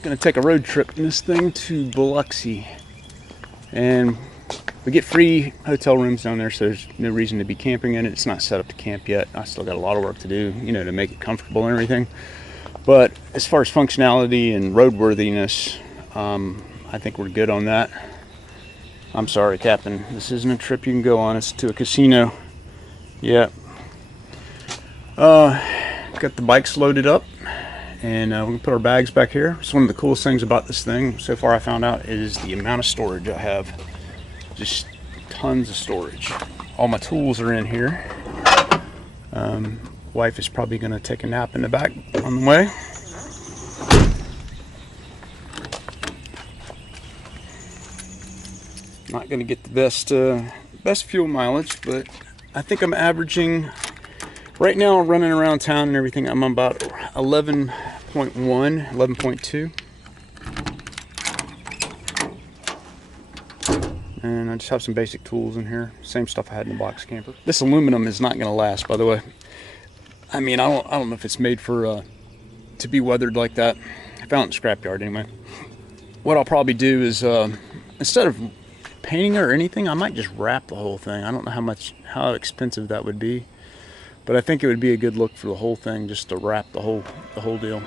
Gonna take a road trip in this thing to Biloxi, and we get free hotel rooms down there, so there's no reason to be camping in it. It's not set up to camp yet. I still got a lot of work to do, you know, to make it comfortable and everything. But as far as functionality and roadworthiness, I think we're good on that. I'm sorry, Captain. This isn't a trip you can go on. It's to a casino. Yeah. Got the bikes loaded up, and we can put our bags back here. It's one of the coolest things about this thing so far I found out is the amount of storage I have. Just tons of storage. All my tools are in here. Wife is probably going to take a nap in the back on the way. Not going to get the best fuel mileage, but I think I'm averaging, right now running around town and everything, I'm about 11.1, 11.2. And I just have some basic tools in here. Same stuff I had in the box camper. This aluminum is not going to last, by the way. I mean, I don't know if it's made for to be weathered like that. I found it in the scrapyard anyway. What I'll probably do is instead of painting it or anything, I might just wrap the whole thing. I don't know how expensive that would be, but I think it would be a good look for the whole thing, just to wrap the whole deal.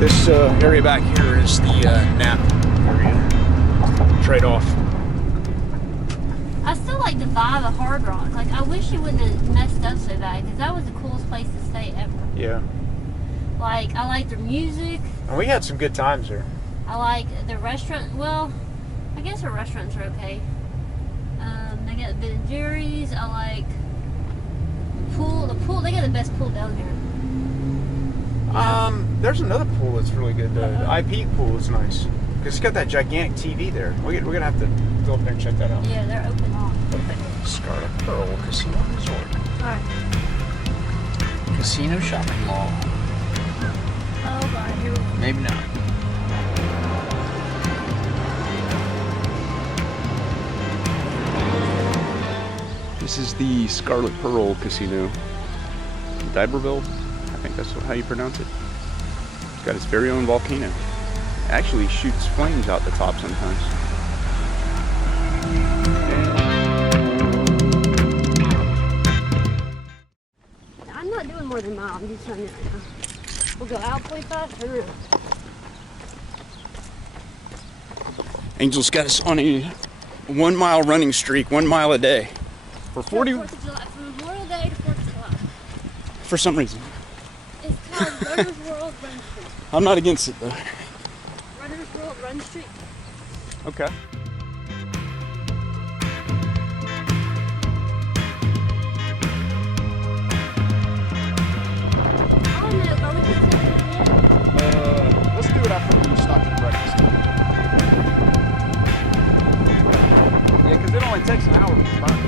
This area back here is the nap area. Trade off. I still like the vibe of Hard Rock. Like, I wish it wouldn't have messed up so bad, because that was the coolest place to stay ever. Yeah. Like, I like their music. And we had some good times there. I like the restaurant. Well, I guess the restaurants are okay. They got Ben and Jerry's. I like pool. The pool. They got the best pool down here. There's another pool that's really good. The IP pool is nice because it's got that gigantic TV there. We're gonna have to go up there and check that out. Yeah, they're open on. Scarlet Pearl Casino Resort. Alright. Casino shopping mall. Oh god, here we go. Maybe not. This is the Scarlet Pearl Casino. D'Iberville. I think that's how you pronounce it. It's got its very own volcano. It actually shoots flames out the top sometimes. I'm not doing more than a mile. I'm just trying to. We'll go out 45, turn around. Angel's got us on a 1 mile running streak, 1 mile a day. For 40. From 4th of July, from Memorial Day to 4th of July. For some reason. It's called Runner's World Run Streak. I'm not against it though. Runner's World Run Streak. Okay. Oh no, are we considering it? Let's do it after we stop at breakfast. Yeah, because it only takes an hour to burn.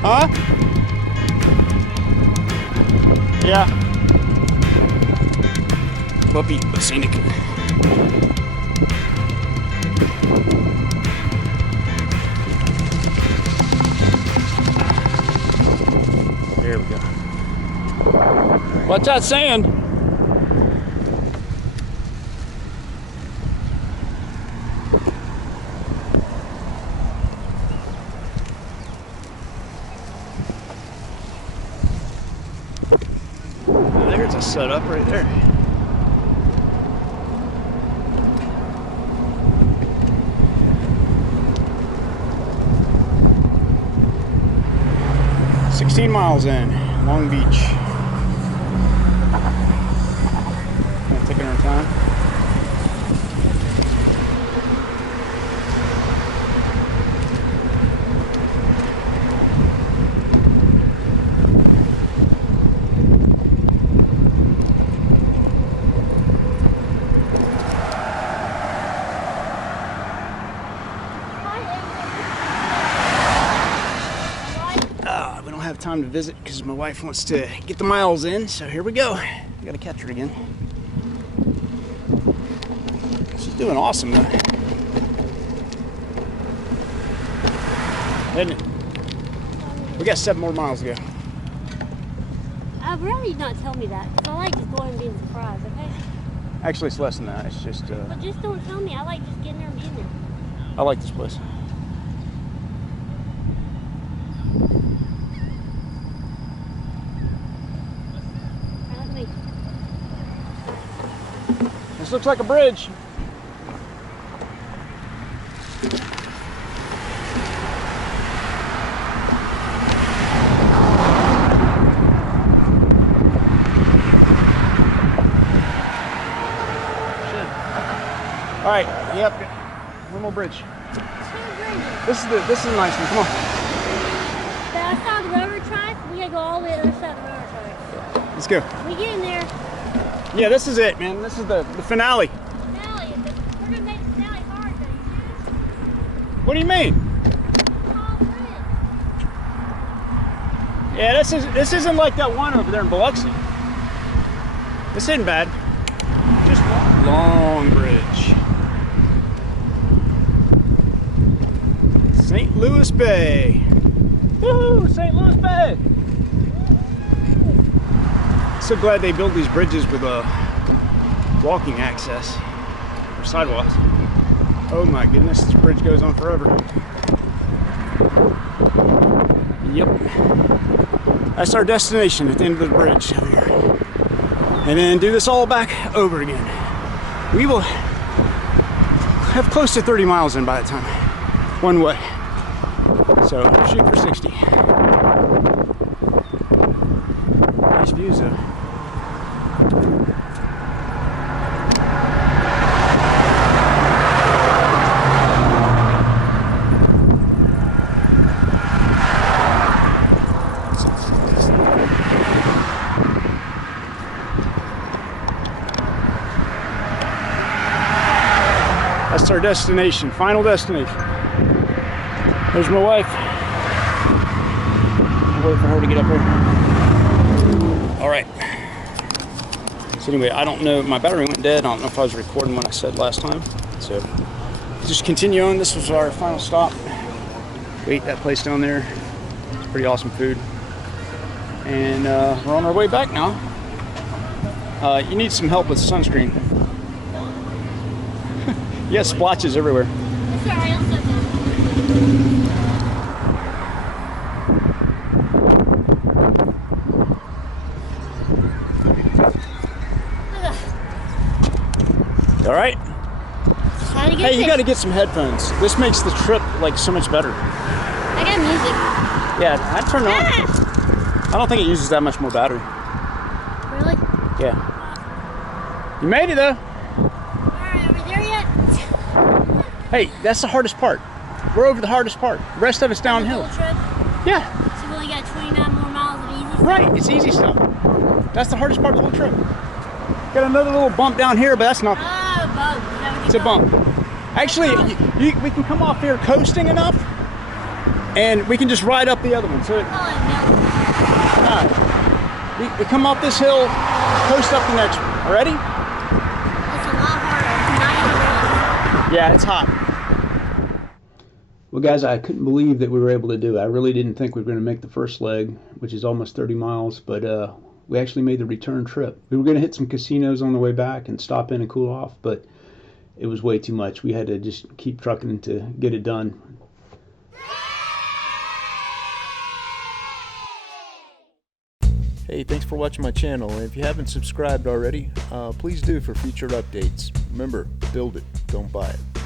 Huh? Yeah. Puppy, but scenic. There we go. Watch that sand. set up right there. "16 miles in, Long Beach." Kind of taking our time. We don't have time to visit because my wife wants to get the miles in, so here we go. I gotta catch her again. She's doing awesome though. Isn't it? We got 7 more miles to go. I'd rather you not tell me that, because I like just going and being surprised, okay? Actually, it's less than that. It's just, But just don't tell me. I like just getting there and being there. I like this place. All right, look at me. This looks like a bridge. All right, yep, one more bridge. This is a nice one. Come on. The other side of the railroad track, we gotta go all the way to the other side of the railroad track. Let's go. We get in there. Yeah, this is it, man. This is the finale. Finale. We're gonna make the finale hard, though. You What do you mean? Tall bridge. Yeah, this isn't like that one over there in Biloxi. This isn't bad. Just long bridge. St. Louis Bay. Woo! St. Louis Bay. So glad they build these bridges with walking access or sidewalks. Oh my goodness, this bridge goes on forever. Yep. That's our destination at the end of the bridge over here. And then do this all back over again. We will have close to 30 miles in by the time, one way. So shoot for 60. Nice views though. That's our destination, final destination. There's my wife. I'll wait for her to get up here. All right. So anyway, I don't know, my battery went dead. I don't know if I was recording what I said last time. So just continue on. This was our final stop. We ate that place down there. It's pretty awesome food. And we're on our way back now. You need some help with sunscreen. You got splotches everywhere. It's all right, I'll step in. All right. Trying to get Hey, you there. got to get some headphones. This makes the trip like so much better. I got music. Yeah, I turned it on. Ah! I don't think it uses that much more battery. Really? Yeah. You made it though. Alright, are we there yet? Hey, that's the hardest part. We're over the hardest part. The rest of it's downhill. The whole trip? Yeah, So we only got 29 more miles of easy stuff? right. It's easy stuff. That's the hardest part of the whole trip. Got another little bump down here, but that's not. Oh, bump. Is that what It's you a call bump. it? Actually, we can come off here coasting enough, and we can just ride up the other one. So, Call it milk. alright. We come off this hill, coast up the next one. Already? It's a lot harder. It's 9 Yeah, it's hot. Well, guys, I couldn't believe that we were able to do it. I really didn't think we were going to make the first leg, which is almost 30 miles, but we actually made the return trip. We were going to hit some casinos on the way back and stop in and cool off, but it was way too much. We had to just keep trucking to get it done. Hey, thanks for watching my channel, and if you haven't subscribed already, please do for future updates. Remember, build it, don't buy it.